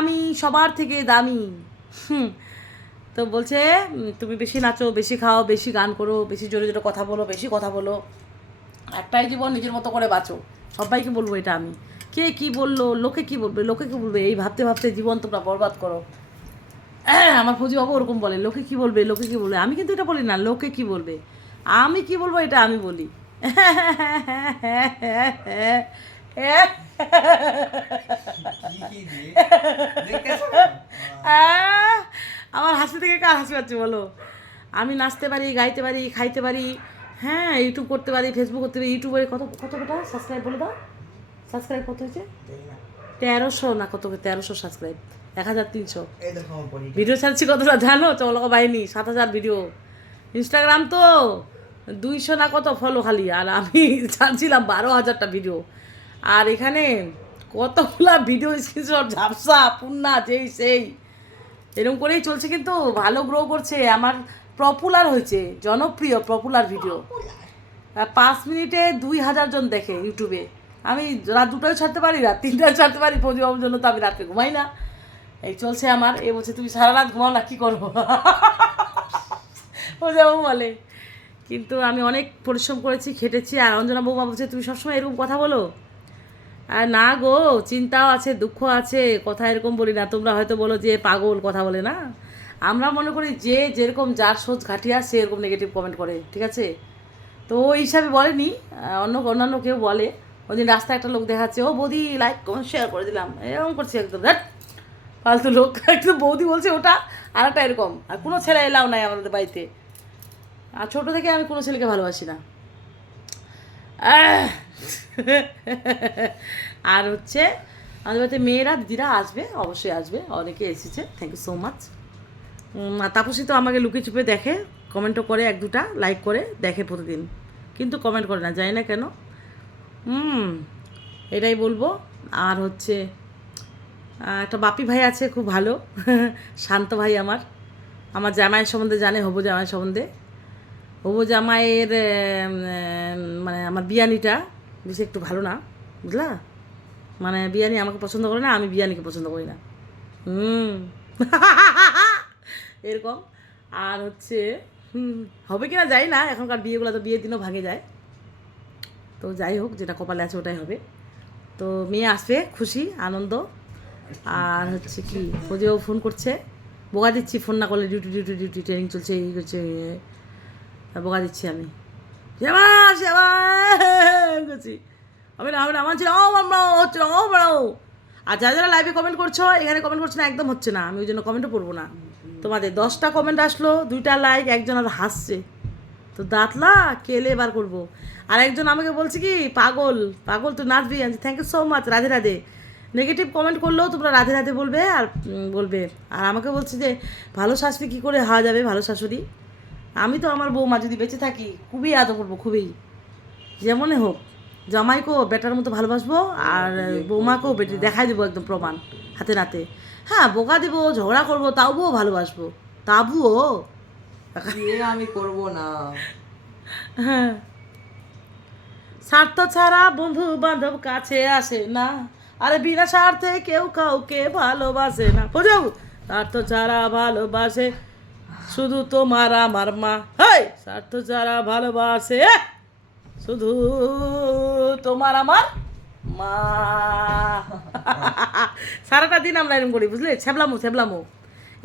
আমি সবার থেকে দামি। হুম। তো বলছে তুমি বেশি নাচো, বেশি খাও, বেশি গান করো, বেশি জোরে জোরে কথা বলো, বেশি কথা বলো, একটাই জীবন, নিজের মতো করে বাঁচো। সবাইকে বলবো এটা আমি। কে কি বললো, লোকে কি বলবে, লোকে কি বলবে, এই ভাবতে ভাবতে জীবন তোমরা বরবাদ করো। আমার ফৌজিবাবু ওরকম বলে, লোকে কি বলবে, লোকে কি বলবে। আমি কিন্তু এটা বলি না, লোকে কি বলবে, আমি কি বলবো এটা আমি বলি। আমার হাসি থেকে কার হাসি পাচ্ছে বলো? আমি নাচতে পারি, গাইতে পারি, খাইতে পারি, হ্যাঁ, ইউটিউব করতে পারি, ফেসবুক করতে পারি। ইউটিউবে কত কত কটা সাবস্ক্রাইব বলে দাও। সাবস্ক্রাইব কত হয়েছে? 1300 না কত, 1300 সাবস্ক্রাইব, 1300। ভিডিও ছাড়ছি কতটা জানো? চলো বাহিনী 7000 ভিডিও। ইনস্টাগ্রাম তো 200 না কত ফলো খালি, আর আমি ছাড়ছিলাম 12,000টা ভিডিও। আর এখানে কতগুলা ভিডিও স্ক্রিনশট, ঝাপসা পুন্না যেই সেই এরকম করেই চলছে, কিন্তু ভালো গ্রো করছে আমার। পপুলার হয়েছে, জনপ্রিয় পপুলার ভিডিও। 5 মিনিটে 2000 জন দেখে ইউটিউবে। আমি রাত 2টায় ছাড়তে পারি, রাত 3টায় ছাড়তে পারি, প্রতিবাবের জন্য তো আমি রাত্রে ঘুমাই না। এই চলছে আমার। এ বলছে তুমি সারা রাত ঘুমাও না, কী করবো? ও যেমন বলে। কিন্তু আমি অনেক পরিশ্রম করেছি, খেটেছি। আর অঞ্জনা বৌমা বলছে তুমি সবসময় এরকম কথা বলো। আর না গো, চিন্তাও আছে, দুঃখ আছে, কথা এরকম বলি না। তোমরা হয়তো বলো যে পাগল, কথা বলে না। আমরা মনে করি যে যেরকম যার সোচ ঘাটিয়া সে এরকম নেগেটিভ কমেন্ট করে, ঠিক আছে? তো ওই হিসাবে বলেনি, অন্যান্য কেউ বলে। ওই দিন রাস্তায় একটা লোক দেখাচ্ছে, ও বৌদি লাইক কমেন্ট শেয়ার করে দিলাম, এরকম করছে একদম ধ্যাট ফালতু লোক। একদম বৌদি বলছে ওটা, আর একটা এরকম। আর কোনো ছেলে এলাও নাই আমাদের বাড়িতে। আর ছোটো থেকে আমি কোনো ছেলেকে ভালোবাসি না। আর হচ্ছে আমাদের বাড়িতে মেয়েরা দিদিরা আসবে, অবশ্যই আসবে, অনেকে এসেছে, থ্যাংক ইউ সো মাচ। আর তাপসী তো আমাকে লুকিয়ে চুপে দেখে, কমেন্টও করে, 1-2টা লাইক করে দেখে প্রতিদিন, কিন্তু কমেন্ট করে না, জানি না কেন। এটাই বলবো। আর হচ্ছে একটা বাপি ভাই আছে, খুব ভালো। শান্ত ভাই আমার। আমার জামাইয়ের সম্বন্ধে জানে, হবু জামাইয়ের সম্বন্ধে। হবু জামাইয়ের মানে আমার বিয়ানিটা বেশি একটু ভালো না, বুঝলা? মানে বিয়ানি আমাকে পছন্দ করে না, আমি বিয়ানিকে পছন্দ করি না। হুম। এরকম। আর হচ্ছে হবে কিনা জানি না, এখনকার বিয়েগুলো তো বিয়ের দিনও ভাঙে যায়। তো যাই হোক, যেটা কপালে আছে ওটাই হবে। তো মেয়ে আসবে, খুশি আনন্দ। আর হচ্ছে কি, ওজেও ফোন করছে, বোকা দিচ্ছি, ফোন না করলে ডিউটি ডিউটি ডিউটি ট্রেনিং চলছে, এই করছে, বোকা দিচ্ছি আমি। শ্যামা শ্যামা করছি, আমি না, আমি না, আমার ছিল ও বাড়াও, হচ্ছে না, ও বাড়াও। আর যারা যারা লাইভে কমেন্ট করছো, এখানে কমেন্ট করছো না, একদম হচ্ছে না, আমি ওই জন্য কমেন্টও পড়বো না। তোমাদের 10টা কমেন্ট আসলো, 2টা লাইক, একজন আর হাসছে, তো দাঁতলা কেলে এবার করবো। আর একজন আমাকে বলছে কি, পাগল পাগল তুই নাচবি। আমি thank you so much, Radhe Radhe. Negative comment করলেও তোমরা রাধে রাধে বলবে, আর বলবে। আর আমাকে বলছে যে ভালো শাশুড়ি কী করে হওয়া যাবে, ভালো শাশুড়ি। আমি তো আমার বৌমা যদি বেঁচে থাকি খুবই আদর করবো, খুবই, যেমনে হোক। জামাইকেও বেটার মতো ভালোবাসবো, আর বৌমাকেও বেটি দেখাই দেবো একদম প্রমাণ, হাতে নাতে। হ্যাঁ, বোকা দেবো, ঝগড়া করবো, তাবুও ভালোবাসবো, তাবুও। আমি করব না। হ্যাঁ, স্বার্থ ছাড়া বন্ধু বান্ধব কাছে আসে না, আরে বিনা স্বার্থে কেউ কাউকে ভালোবাসে না, বুঝো? স্বার্থ ছাড়া ভালোবাসে শুধু তোমার আমার মা। হাই, স্বার্থ ছাড়া ভালোবাসে শুধু তোমার আমার মা। সারাটা দিন আমরা এরকম করি, বুঝলে? ছ্যাবলামো ছ্যাবলামো,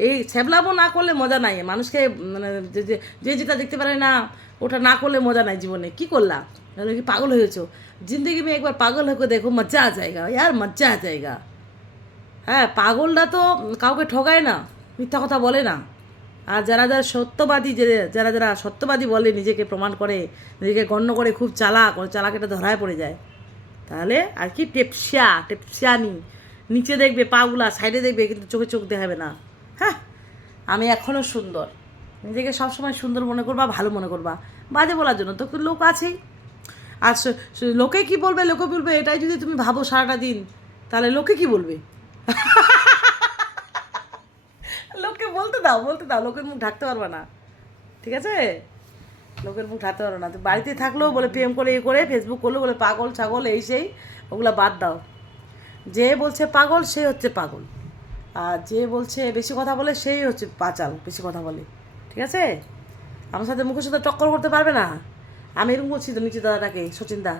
এই ছ্যাবলামো না করলে মজা নাই মানুষকে। মানে যে যে যে যেটা দেখতে পারে না, ওটা না করলে মজা নাই জীবনে। কি করলা? তাহলে কি পাগল হয়েছো? জিন্দগি মেয়ে একবার পাগল হোক দেখো, মজা আ যায়গা ইয়ার, মজা আ যায়গা। হ্যাঁ, পাগলরা তো কাউকে ঠকায় না, মিথ্যা কথা বলে না। আর যারা যারা সত্যবাদী, যারা যারা সত্যবাদী বলে, নিজেকে প্রমাণ করে, নিজেকে গণ্য করে খুব চালাক, চালাক, এটা ধরায় পড়ে যায়। তাহলে আর কি, টেপসিয়ানি, নিচে দেখবে পাগুলা, সাইডে দেখবে, কিন্তু চোখে চোখ দেখাবে না। হ্যাঁ, আমি এখনও সুন্দর, নিজেকে সবসময় সুন্দর মনে করবা, ভালো মনে করবা। বাজে বলার জন্য তো লোক আছেই। আর লোকে কি বলবে, লোকে বলবে, এটাই যদি তুমি ভাবো সারাটা দিন, তাহলে লোকে কি বলবে? লোককে বলতে দাও, বলতে দাও, লোকের মুখ ঢাকতে পারবে না, ঠিক আছে? লোকের মুখ ঢাকতে পারো না। তো বাড়িতে থাকলেও বলে প্রেম করে, করে ফেসবুক করলেও বলে পাগল ছাগল, এই সেই, ওগুলো বাদ দাও। যে বলছে পাগল সে হচ্ছে পাগল, আর যে বলছে বেশি কথা বলে সেই হচ্ছে পাচাল, বেশি কথা বলে। ঠিক আছে, আমার সাথে মুখের সাথে টক্কর করতে পারবে না। আমি এরকম বলছি তো নিচে দাদাটাকে, সচিন দা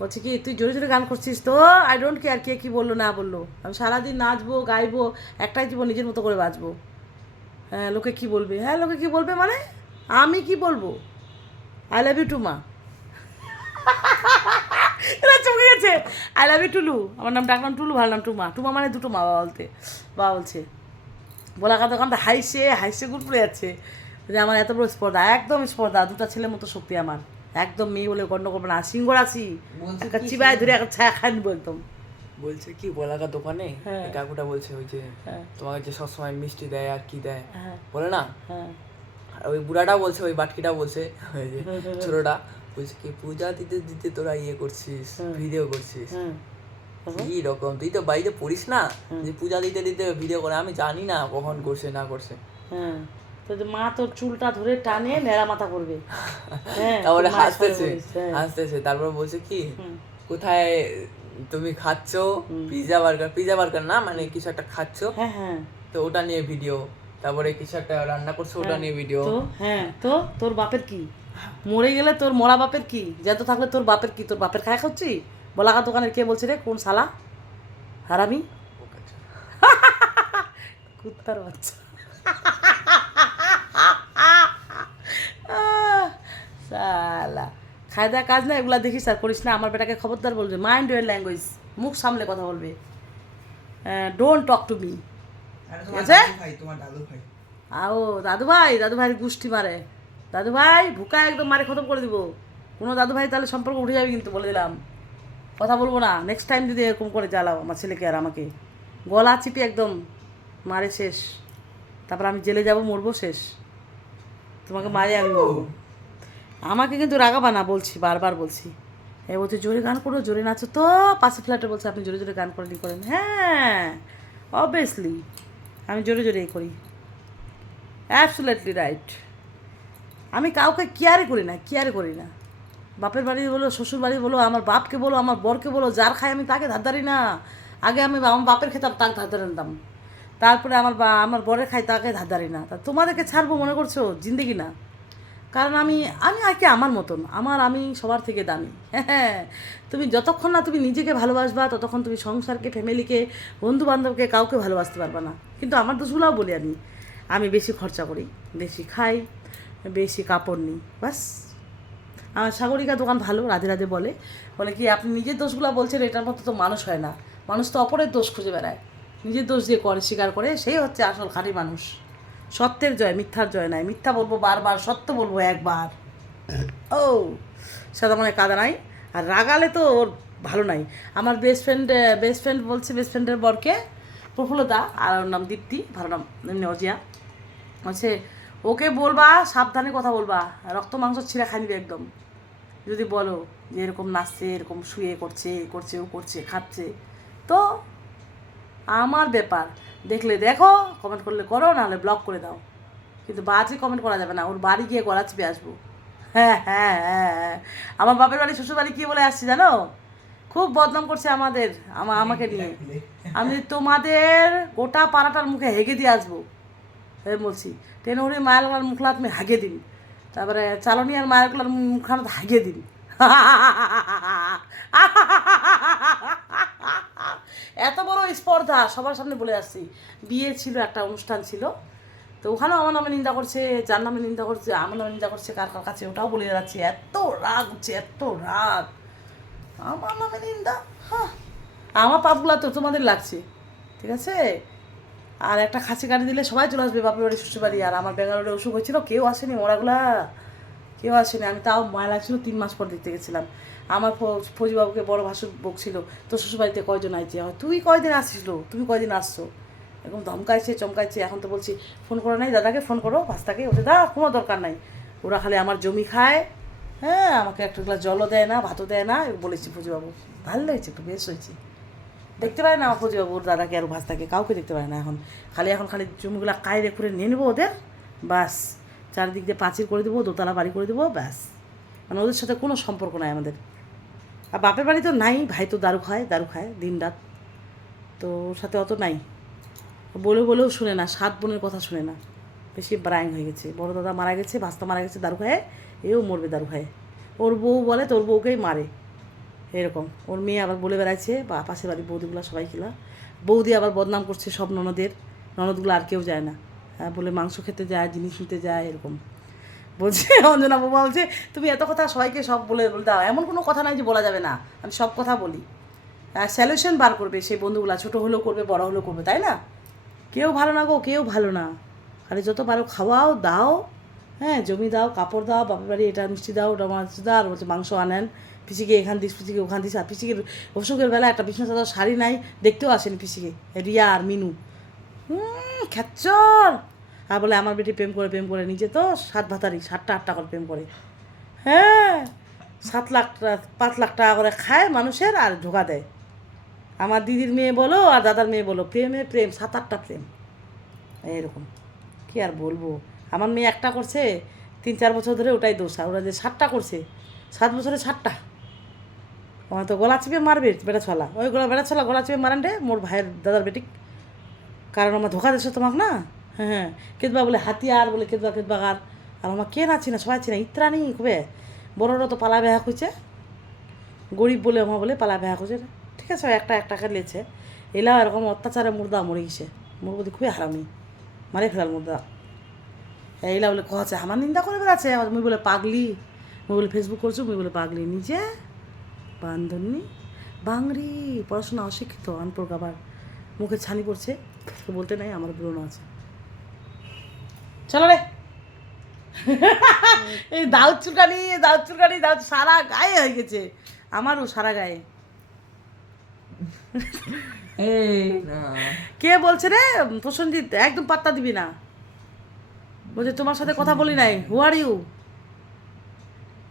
বলছি কি তুই জোরে জোরে গান করছিস তো আই ডোন্ট কেয়ার কে কী বললো না বললো, আমি সারাদিন নাচবো গাইবো, একটাই জীবন নিজের মতো করে বাঁচবো। হ্যাঁ লোকে কী বলবে, হ্যাঁ লোকে কী বলবে মানে আমি কি বলবো, আই লাভ ইউ টু মা। এরা চমকে গেছে, আই লাভ ইউ টুলু, আমার নাম ডাকলাম টুলু, ভালো নাম টুমা, টুমা মানে দুটো মা, বাবা বলতে, বাবা বলছে। বলাকা দোকানটা হাইসে হাইসে গুড় যাচ্ছে যে আমার এত বড় স্পর্ধা, একদম স্পর্ধা, দুটা ছেলের মতো শক্তি আমার, একদম মেয়ে বলে গণ্য করবো না, সিংহ রাশি, বলছে একটা কি চিবায় ধরে একটা ছায়া খাই নিবো একদম। বলছে কি বলাকা দোকানে হ্যাঁ। এই কাকুটা বলছে ওই যে হ্যাঁ তোমাকে যে সবসময় মিষ্টি দেয় আর কি দেয় হ্যাঁ বলে না, হ্যাঁ আর ওই বুড়াটা বলছে, ওই বাটকিটা বলছে, ওই যে ছোটটা বলছে কি পূজা দিতে দিতে তোরা ইয়ে করছিস, ভিডিও করছিস, হুম কি রকম তুই তো বাড়িতে পড়িস না যে পূজা দিতে দিতে ভিডিও করে, আমি জানি না কখন করছে না করছে। হ্যাঁ, তো যে মা তোর চুলটা ধরে টানে নেড়া মাথা করবে। হ্যাঁ তারপরে তোর মায়ের সঙ্গে হাসতেছে বলিস, হ্যাঁ। হাসতেছে, তারপর বলছে কি হুম। কোথায় তুমি খাচ্ছ পিজা বার্গার না মানে কিছু একটা খাচ্ছ, হ্যাঁ হ্যাঁ তো ওটা নিয়ে ভিডিও, তারপরে কিছু একটা রান্না করছো ওটা নিয়ে ভিডিও। তো হ্যাঁ, তো তোর বাপের কি, মরে গেলে তোর মরা বাপের কি, জ্যান্ত থাকলে তোর বাপের কি, তোর বাপের খায় খাচ্ছি। বলাকা দোকানের কে বলছে রে, কোন শালা হারামি কুত্তার বাচ্চা। শালা খায় দেওয়া কাজ না, এগুলা দেখিস আর করিস না। আমার বেটাকে খবরদার বলবে, মাইন্ড ইউর ল্যাঙ্গুয়েজ, মুখ সামলে কথা বলবে, ডোন্ট টক টু মি। ঠিক আছে, তোমার দাদু ভাই আও দাদু ভাইয়ের গুষ্টি মারে, দাদু ভাই ভুকা একদম মারে খতম করে দিব। কোনো দাদু ভাই তাহলে সম্পর্ক উঠে যাবে কিন্তু, বলে দিলাম, কথা বলবো না নেক্সট টাইম যদি এরকম করে জ্বালাও আমার ছেলেকে আর আমাকে, গলা চিপে একদম মারে শেষ, তারপর আমি জেলে যাব, মরবো শেষ, তোমাকে মারে আমি মরবো। আমাকে কিন্তু রাগাবা না বলছি, বারবার বলছি। এ বলছে জোরে গান করো, জোরে নাচো, তো পাশে ফ্ল্যাটে বলছে আপনি জোরে জোরে গান করেন, হ্যাঁ অবভিয়াসলি আমি জোরে জোরেই করি, অ্যাবসুলেটলি রাইট। আমি কাউকে কেয়ারই করি না, বাপের বাড়ি বলো, শ্বশুর বাড়ি বলো, আমার বাপকে বলো, আমার বরকে বলো, যার খাই আমি তাকে ধার ধারি না। আগে আমি আমার বাপের খেতাম, তাকে ধার ধারে নিতাম, তারপরে আমার বরের খাই তাকে ধার ধারি না। তা তোমাদেরকে ছাড়বো মনে করছো, জিন্দেগি না। কারণ আমি আগে আমার মতন, আমি সবার থেকে দামি। হ্যাঁ, তুমি যতক্ষণ না তুমি নিজেকে ভালোবাসবা ততক্ষণ তুমি সংসারকে, ফ্যামিলিকে, বন্ধু বান্ধবকে, কাউকে ভালোবাসতে পারবা না। কিন্তু আমার দোষগুলোও বলি, আমি বেশি খরচা করি, বেশি খাই, বেশি কাপড় নিই, বাস। আমার সাগরিকা দোকান ভালো, রাধে রাধে বলে কি আপনি নিজের দোষগুলো বলছেন, এটার মতো তো মানুষ হয় না, মানুষ তো অপরের দোষ খুঁজে বেড়ায়, নিজের দোষ দিয়ে স্বীকার করে, সেই হচ্ছে আসল খাঁটি মানুষ। সত্যের জয়, মিথ্যার জয় নাই, মিথ্যা বলবো বারবার, সত্য বলবো একবার। ও সাদা মনে কাদা নাই, আর রাগালে তো ওর ভালো নাই। আমার বেস্ট ফ্রেন্ড বলছে, বেস্ট ফ্রেন্ডের বরকে প্রফুল্লতা, আর ওর নাম দীপ্তি, ভালো নাম এমনি অজিয়া, বলছে ওকে বলবা সাবধানে কথা বলবা, রক্ত মাংস ছিঁড়ে খাই নিবে একদম, যদি বলো যে এরকম নাচছে, এরকম শুয়ে করছে, ও করছে, খাচ্ছে, তো আমার ব্যাপার, দেখলে দেখো, কমেন্ট করলে করো, নাহলে ব্লক করে দাও, কিন্তু বাজে কমেন্ট করা যাবে না, ওর বাড়ি গিয়ে গলা চিপে আসবো। হ্যাঁ হ্যাঁ হ্যাঁ হ্যাঁ, আমার বাপের বাড়ি শ্বশুর বাড়ি কী বলে আসছি জানো, খুব বদনাম করছে আমাকে নিয়ে, আমি তোমাদের গোটা পাড়াটার মুখে হেগে দিয়ে আসবো, বলছি টেনহরি মায়ালগুলার মুখলা তুমি হাগে দিন, তারপরে চালনি আর মায়ালগুলার মুখখানা হাগে দিন। এত বড় স্পর্ধা সবার সামনে বলে আসছি। বিয়ে ছিল, একটা অনুষ্ঠান ছিল, তো ওখানেও আমার নামে নিন্দা করছে, যার নামে নিন্দা করছে, আমার নামে নিন্দা করছে, কার কার কাছে ওটাও বলে যাচ্ছে, এত রাগ হচ্ছে, এত রাগ, আমার নামে নিন্দা। হ্যাঁ, আমার পাপগুলা তো তোমাদের লাগছে, ঠিক আছে। আর একটা খাসি কাটি দিলে সবাই চলে আসবে বাপের বাড়ি, শ্বশুর বাড়ি। আর আমার ব্যাঙ্গালোরে অসুখ হয়েছিল, কেউ আসেনি, ওরাগুলা কেউ আসেনি। আমি তাও মায়া লাগছিল, 3 মাস পর দেখতে গেছিলাম। আমার ফৌজিবাবুকে বড় ভাসুর বকছিল, তোর শ্বশুরবাড়িতে কয়জন আইছে, তুই কয়দিন আসছিল, তুমি কয়দিন আসছো, এরকম ধমকাইছে চমকাইছে। এখন তো বলছি ফোন করো নাই, দাদাকে ফোন করো, ভাস্তাকে, ওটা দা কোনো দরকার নাই, ওরা খালি আমার জমি খায়, হ্যাঁ আমাকে একটা গ্লাস জলও দেয় না, ভাতও দেয় না, বলেছি ফৌজিবাবু। ভালো হয়েছে, একটু বেশ হয়েছে। দেখতে পারে না আমার ফৌজিবাবু ওর দাদাকে আর ভাস্তাকে, কাউকে দেখতে পারে না এখন। খালি জমিগুলো কায়দে করে নিয়ে নেবো ওদের, বাস। চারিদিক দিয়ে পাঁচির করে দেবো, দোতলা বাড়ি করে দেবো, ব্যাস। মানে ওদের সাথে কোনো সম্পর্ক নাই আমাদের। আর বাপের বাড়ি তো নাই, ভাই তো দারু খায় দিন রাত, তো ওর সাথে অত নাই, বলেও শুনে না, 7 বোনের কথা শুনে না, বেশি ব্রাইং হয়ে গেছে। বড় দাদা মারা গেছে, ভাস্তা মারা গেছে দারু খায়, এও মরবে দারু খায়। ওর বউ বলে তোর বউকেই মারে, এরকম। ওর মেয়ে আবার বলে বেড়াচ্ছে, বা পাশের বাড়ির বৌদিগুলো সবাই খেলা, বৌদি আবার বদনাম করছে সব ননদগুলো আর কেউ যায় না, হ্যাঁ বলে মাংস খেতে যায়, জিনিস নিতে যায়, এরকম বলছে। অঞ্জনা বাবা বলছে তুমি এত কথা সবাইকে সব বলে দাও, এমন কোনো কথা নাই যে বলা যাবে না, আমি সব কথা বলি। সলিউশন বার করবে সেই বন্ধুগুলা, ছোটো হলেও করবে বড় হলেও করবে, তাই না? কেউ ভালো না গো, কেউ ভালো না, খালি যত পারো খাওয়াও দাও, হ্যাঁ জমি দাও, কাপড় দাও, বাপের বাড়ি এটা মিষ্টি দাও, ওটা মাছ দাও, আর বলছে মাংস আনেন, পিসিকে এখান দিস, পিসিকে ওখান দিস। আর পিসিকে অসুখের বেলা একটা বিছনা চাদর শাড়ি নাই, দেখতেও আসেনি পিসিকে, রিয়া আর মিনু, খ্যাচ্চর। আর বলে আমার বেটি প্রেম করে নিজে তো 7 ভাতারি, 7টা 8টা করে প্রেম করে, হ্যাঁ 7 লাখ 5 লাখ টাকা করে খায় মানুষের আর ধোকা দেয়। আমার দিদির মেয়ে বলো আর দাদার মেয়ে বলো, প্রেম 7-8টা প্রেম, এরকম। কি আর বলবো, আমার মেয়ে একটা করছে 3-4 বছর ধরে, ওটাই দোষ। আর ওরা যে 7টা করছে, 7 বছরে 7টা, আমার তো গলা চিপে মারবে বেড়াছলা, ওই বেড়াছলা গলা চিপে মারেন রে মোর ভাইয়ের দাদার বেটিক, কারণ আমার ধোকা দিচ্ছে তোমাকে না। হ্যাঁ কেতবা বলে হাতিয়ার বলে, কেতবা আর আমার কে না চিনা, সবাই চিনা, ইত্রানি কবে বড়রা তো পালা বেহা খুঁজছে, গরিব বলে আমার বলে পালা বেহা খুঁজছে, ঠিক আছে একটা লেছে। এলাও এরকম অত্যাচারে মুর্দা মরে গেছে, মোর প্রতি খুবই হারামি, মারে ফেলার মুর্দা। এইলা বলে কছে আমার নিন্দা করে বেড়াচ্ছে, মুই বলে পাগলি, মুই বলে ফেসবুক করছো, মুই বলে পাগলি, নিজে বান্ধবী বাংরি, পড়াশোনা অশিক্ষিত, আনপড় আবার মুখে ছানি পড়ছে, তো বলতে নাই আমার ব্রণ আছে। চলো রে। এই দাউদ চুলকানি দাউদ সারা গায়ে হয়ে গেছে, আমারও সারা গায়ে। না কে বলছে রে প্রসঞ্জিৎ, একদম পাত্তা দিবি না, বলছে তোমার সাথে কথা বলি নাই, হু আর ইউ।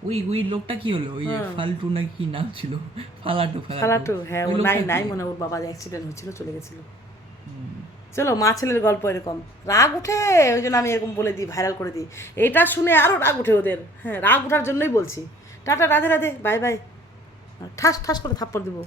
ওই লোকটা কি হলো, ওই যে ফালতু নাকি কি নাম ছিল, ফালাটু, হ্যাঁ ও নাই মনে, ওর বাবার অ্যাক্সিডেন্ট হয়েছিল, চলে গেছিল। চলো মা ছেলের গল্প এরকম, রাগ উঠে ওই জন্য আমি এরকম বলে দিই, ভাইরাল করে দিই, এটা শুনে আরও রাগ উঠে ওদের, হ্যাঁ রাগ ওঠার জন্যই বলছি। Tata, Radhe Radhe, bye bye, ঠাস ঠাস করে থাপ্পড় দিব।